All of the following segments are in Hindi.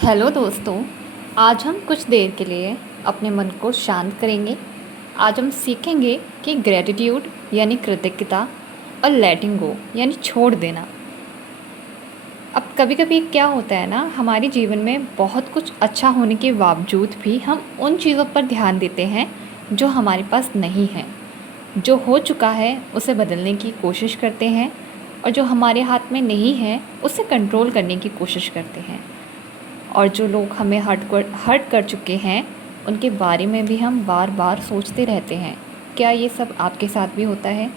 हेलो दोस्तों। आज हम कुछ देर के लिए अपने मन को शांत करेंगे। आज हम सीखेंगे कि ग्रैटिट्यूड यानी कृतज्ञता और लेटिंग गो यानी छोड़ देना। अब कभी कभी क्या होता है ना, हमारे जीवन में बहुत कुछ अच्छा होने के बावजूद भी हम उन चीज़ों पर ध्यान देते हैं जो हमारे पास नहीं है। जो हो चुका है उसे बदलने की कोशिश करते हैं और जो हमारे हाथ में नहीं है उसे कंट्रोल करने की कोशिश करते हैं। और जो लोग हमें हर्ट कर चुके हैं उनके बारे में भी हम बार बार सोचते रहते हैं। क्या ये सब आपके साथ भी होता है?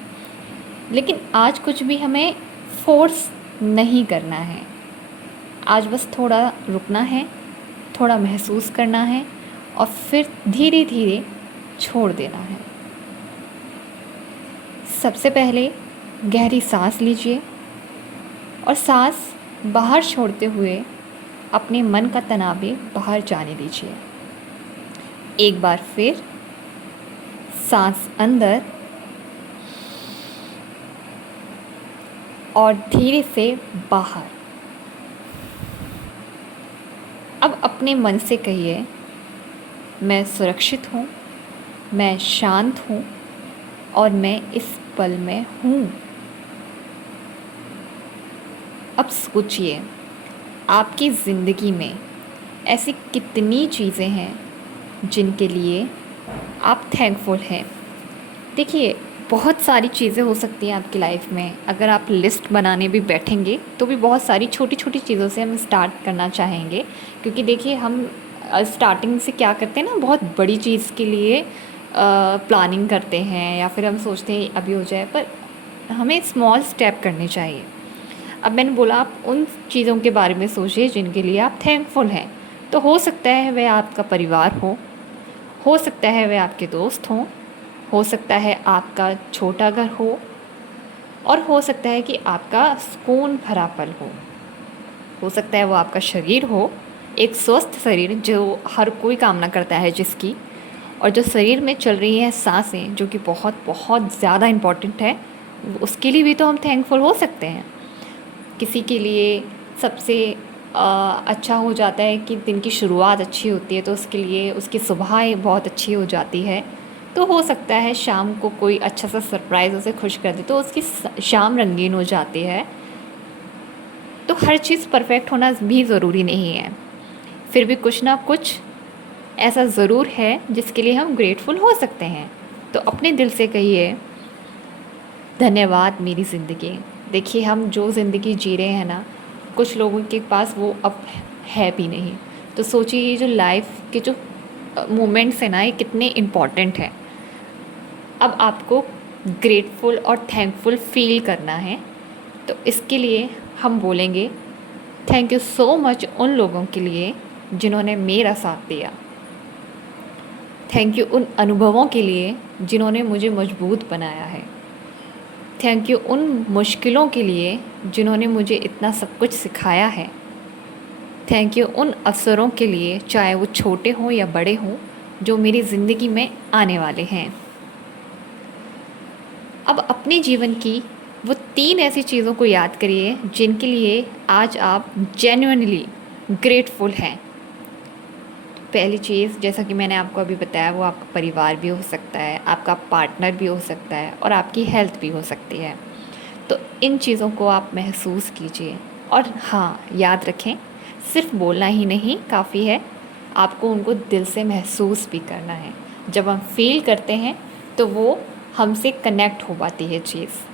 लेकिन आज कुछ भी हमें फोर्स नहीं करना है। आज बस थोड़ा रुकना है, थोड़ा महसूस करना है और फिर धीरे धीरे छोड़ देना है। सबसे पहले गहरी सांस लीजिए और सांस बाहर छोड़ते हुए अपने मन का तनाव भी बाहर जाने दीजिए। एक बार फिर सांस अंदर और धीरे से बाहर। अब अपने मन से कहिए, मैं सुरक्षित हूँ, मैं शांत हूँ और मैं इस पल में हूँ। अब सोचिए, आपकी ज़िंदगी में ऐसी कितनी चीज़ें हैं जिनके लिए आप थैंकफुल हैं। देखिए, बहुत सारी चीज़ें हो सकती हैं आपकी लाइफ में। अगर आप लिस्ट बनाने भी बैठेंगे तो भी बहुत सारी छोटी छोटी चीज़ों से हम स्टार्ट करना चाहेंगे, क्योंकि देखिए हम स्टार्टिंग से क्या करते हैं ना, बहुत बड़ी चीज़ के लिए प्लानिंग करते हैं या फिर हम सोचते हैं अभी हो जाए, पर हमें स्मॉल स्टेप करने चाहिए। अब मैंने बोला आप उन चीज़ों के बारे में सोचिए जिनके लिए आप थैंकफुल हैं। तो हो सकता है वह आपका परिवार हो सकता है वह आपके दोस्त हों, हो सकता है आपका छोटा घर और हो सकता है कि आपका सुकून भरा पल हो सकता है वो आपका शरीर हो, एक स्वस्थ शरीर जो हर कोई कामना करता है जिसकी, और जो शरीर में चल रही हैं सांसें जो कि बहुत बहुत ज़्यादा इम्पॉर्टेंट है, उसके लिए भी तो हम थैंकफुल हो सकते हैं। किसी के लिए सबसे अच्छा हो जाता है कि दिन की शुरुआत अच्छी होती है, तो उसके लिए उसकी सुबह बहुत अच्छी हो जाती है। तो हो सकता है शाम को कोई अच्छा सा सरप्राइज़ उसे खुश कर दे तो उसकी शाम रंगीन हो जाती है। तो हर चीज़ परफेक्ट होना भी ज़रूरी नहीं है, फिर भी कुछ ना कुछ ऐसा ज़रूर है जिसके लिए हम ग्रेटफुल हो सकते हैं। तो अपने दिल से कहिए, धन्यवाद मेरी ज़िंदगी। देखिए, हम जो ज़िंदगी जी रहे हैं ना, कुछ लोगों के पास वो अब है भी नहीं। तो सोचिए ये जो लाइफ के जो मोमेंट्स हैं ना, ये कितने इम्पॉर्टेंट हैं। अब आपको ग्रेटफुल और थैंकफुल फील करना है, तो इसके लिए हम बोलेंगे, थैंक यू सो मच उन लोगों के लिए जिन्होंने मेरा साथ दिया। थैंक यू उन अनुभवों के लिए जिन्होंने मुझे मजबूत बनाया है। थैंक यू उन मुश्किलों के लिए जिन्होंने मुझे इतना सब कुछ सिखाया है। थैंक यू उन अवसरों के लिए, चाहे वो छोटे हों या बड़े हों, जो मेरी ज़िंदगी में आने वाले हैं। अब अपने जीवन की वो 3 ऐसी चीज़ों को याद करिए जिनके लिए आज आप जेन्युइनली ग्रेटफुल हैं। पहली चीज़, जैसा कि मैंने आपको अभी बताया, वो आपका परिवार भी हो सकता है, आपका पार्टनर भी हो सकता है और आपकी हेल्थ भी हो सकती है। तो इन चीज़ों को आप महसूस कीजिए और हाँ, याद रखें, सिर्फ बोलना ही नहीं काफ़ी है, आपको उनको दिल से महसूस भी करना है। जब हम फील करते हैं तो वो हमसे कनेक्ट हो पाती है चीज़।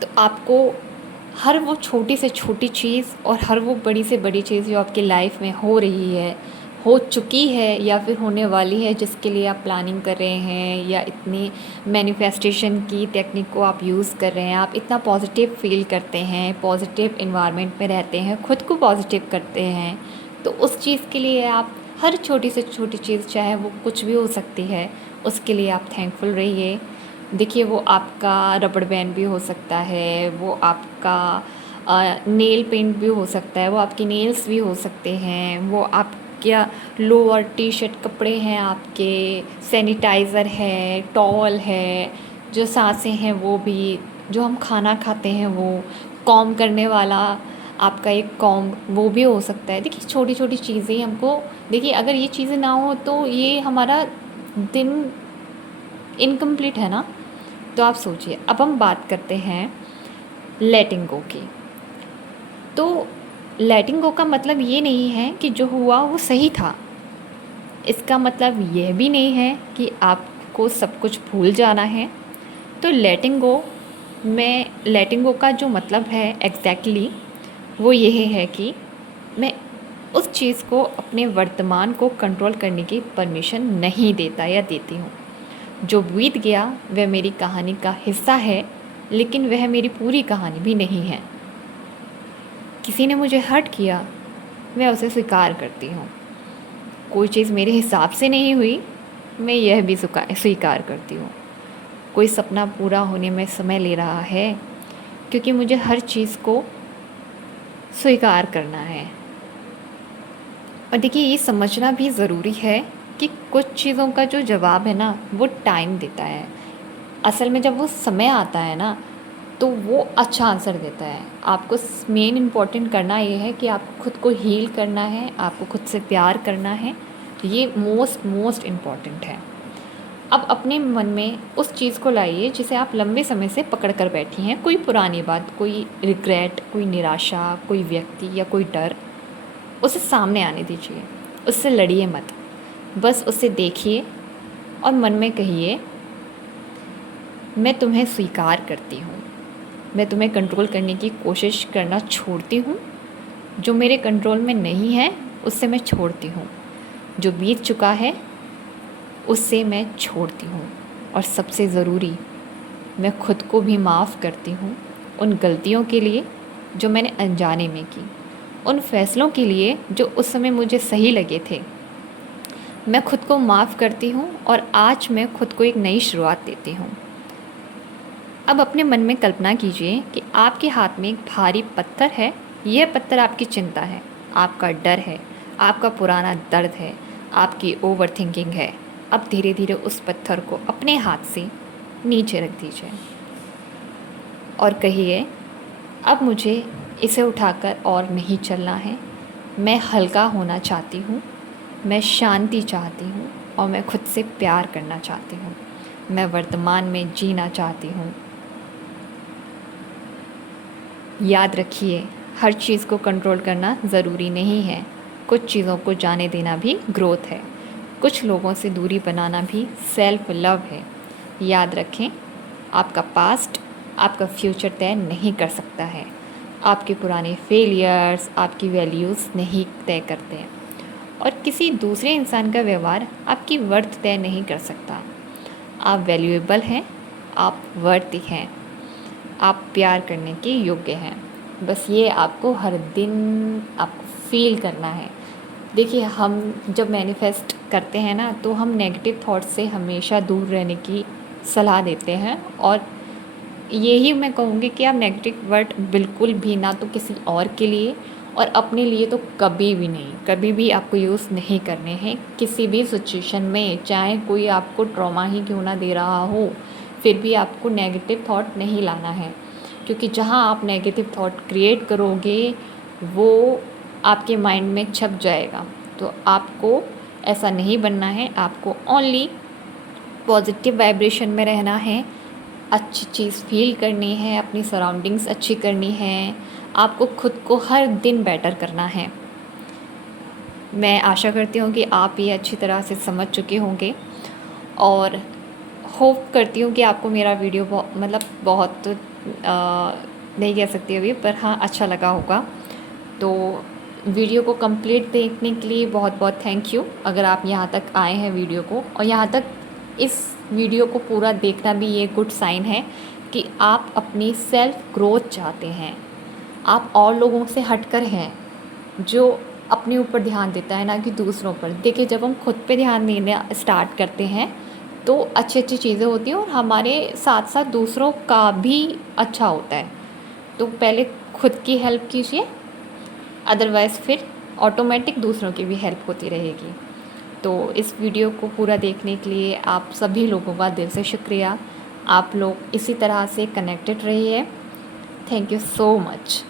तो आपको हर वो छोटी से छोटी चीज़ और हर वो बड़ी से बड़ी चीज़ जो आपकी लाइफ में हो रही है, हो चुकी है या फिर होने वाली है, जिसके लिए आप प्लानिंग कर रहे हैं या इतनी मैनिफेस्टेशन की टेक्निक को आप यूज़ कर रहे हैं, आप इतना पॉजिटिव फील करते हैं, पॉजिटिव इन्वायरमेंट में रहते हैं, खुद को पॉजिटिव करते हैं, तो उस चीज़ के लिए आप हर छोटी से छोटी चीज़, चाहे वो कुछ भी हो सकती है, उसके लिए आप थैंकफुल रहिए। देखिए, वो आपका रबड़ बैंड भी हो सकता है, वो आपका नेल पेंट भी हो सकता है, वो आपके नेल्स भी हो सकते हैं, वो आपका लोअर टी शर्ट कपड़े हैं, आपके सैनिटाइज़र है, टॉवल है, जो सांसें हैं वो भी, जो हम खाना खाते हैं वो, कॉम करने वाला आपका एक कॉम्ब, वो भी हो सकता है। देखिए छोटी छोटी चीज़ें हमको, देखिए अगर ये चीज़ें ना हो तो ये हमारा दिन इनकम्प्लीट है ना। तो आप सोचिए, अब हम बात करते हैं लेटिंग गो की। तो लेटिंग गो का मतलब ये नहीं है कि जो हुआ वो सही था। इसका मतलब यह भी नहीं है कि आपको सब कुछ भूल जाना है। तो लेटिंग गो का जो मतलब है एग्जैक्टली वो यही है कि मैं उस चीज़ को, अपने वर्तमान को कंट्रोल करने की परमिशन नहीं देता या देती हूँ। जो बीत गया वह मेरी कहानी का हिस्सा है, लेकिन वह मेरी पूरी कहानी भी नहीं है। किसी ने मुझे हर्ट किया, मैं उसे स्वीकार करती हूँ। कोई चीज़ मेरे हिसाब से नहीं हुई, मैं यह भी स्वीकार करती हूँ। कोई सपना पूरा होने में समय ले रहा है, क्योंकि मुझे हर चीज़ को स्वीकार करना है। और देखिए ये समझना भी ज़रूरी है कि कुछ चीज़ों का जो जवाब है ना, वो टाइम देता है। असल में जब वो समय आता है ना, तो वो अच्छा आंसर देता है। आपको मेन इम्पॉर्टेंट करना ये है कि आपको खुद को हील करना है, आपको खुद से प्यार करना है। ये मोस्ट इम्पॉर्टेंट है। अब अपने मन में उस चीज़ को लाइए जिसे आप लंबे समय से पकड़ कर बैठी हैं। कोई पुरानी बात, कोई रिग्रेट, कोई निराशा, कोई व्यक्ति या कोई डर, उसे सामने आने दीजिए। उससे लड़िए मत, बस उसे देखिए और मन में कहिए, मैं तुम्हें स्वीकार करती हूँ। मैं तुम्हें कंट्रोल करने की कोशिश करना छोड़ती हूँ। जो मेरे कंट्रोल में नहीं है उससे मैं छोड़ती हूँ। जो बीत चुका है उससे मैं छोड़ती हूँ। और सबसे ज़रूरी, मैं खुद को भी माफ़ करती हूँ उन गलतियों के लिए जो मैंने अनजाने में की, उन फैसलों के लिए जो उस समय मुझे सही लगे थे। मैं खुद को माफ़ करती हूँ और आज मैं खुद को एक नई शुरुआत देती हूँ। अब अपने मन में कल्पना कीजिए कि आपके हाथ में एक भारी पत्थर है। यह पत्थर आपकी चिंता है, आपका डर है, आपका पुराना दर्द है, आपकी ओवर थिंकिंग है। अब धीरे धीरे उस पत्थर को अपने हाथ से नीचे रख दीजिए और कहिए, अब मुझे इसे उठाकर और नहीं चलना है। मैं हल्का होना चाहती हूँ, मैं शांति चाहती हूँ और मैं खुद से प्यार करना चाहती हूँ। मैं वर्तमान में जीना चाहती हूँ। याद रखिए, हर चीज़ को कंट्रोल करना ज़रूरी नहीं है। कुछ चीज़ों को जाने देना भी ग्रोथ है। कुछ लोगों से दूरी बनाना भी सेल्फ लव है। याद रखें, आपका पास्ट आपका फ्यूचर तय नहीं कर सकता है। आपके पुराने फेलियर्स आपकी वैल्यूज़ नहीं तय करते हैं और किसी दूसरे इंसान का व्यवहार आपकी वर्थ तय नहीं कर सकता। आप वैल्यूएबल हैं, आप वर्ती हैं, आप प्यार करने के योग्य हैं। बस ये आपको हर दिन आपको फील करना है। देखिए हम जब मैनिफेस्ट करते हैं ना, तो हम नेगेटिव थॉट से हमेशा दूर रहने की सलाह देते हैं। और यही मैं कहूँगी कि आप नेगेटिव वर्ड बिल्कुल भी ना, तो किसी और के लिए और अपने लिए तो कभी भी नहीं, कभी भी आपको यूज़ नहीं करने हैं किसी भी सिचुएशन में। चाहे कोई आपको ट्रॉमा ही क्यों ना दे रहा हो, फिर भी आपको नेगेटिव थॉट नहीं लाना है। क्योंकि जहाँ आप नेगेटिव थॉट क्रिएट करोगे वो आपके माइंड में छप जाएगा। तो आपको ऐसा नहीं बनना है। आपको ओनली पॉजिटिव वाइब्रेशन में रहना है, अच्छी चीज़ फील करनी है, अपनी सराउंडिंग्स अच्छी करनी है, आपको खुद को हर दिन बेटर करना है। मैं आशा करती हूँ कि आप ये अच्छी तरह से समझ चुके होंगे और होप करती हूँ कि आपको मेरा वीडियो बहुत नहीं कह सकती अभी, पर हाँ अच्छा लगा होगा। तो वीडियो को कंप्लीट देखने के लिए बहुत बहुत थैंक यू। अगर आप यहाँ तक आए हैं वीडियो को, और यहाँ तक इस वीडियो को पूरा देखना भी ये गुड साइन है कि आप अपनी सेल्फ ग्रोथ चाहते हैं। आप और लोगों से हटकर हैं जो अपने ऊपर ध्यान देता है, ना कि दूसरों पर। देखिए जब हम खुद पे ध्यान देना स्टार्ट करते हैं तो अच्छी अच्छी चीज़ें होती हैं और हमारे साथ साथ दूसरों का भी अच्छा होता है। तो पहले खुद की हेल्प कीजिए, अदरवाइज़ फिर ऑटोमेटिक दूसरों की भी हेल्प होती रहेगी। तो इस वीडियो को पूरा देखने के लिए आप सभी लोगों का दिल से शुक्रिया। आप लोग इसी तरह से कनेक्टेड रहिए। Thank you so much.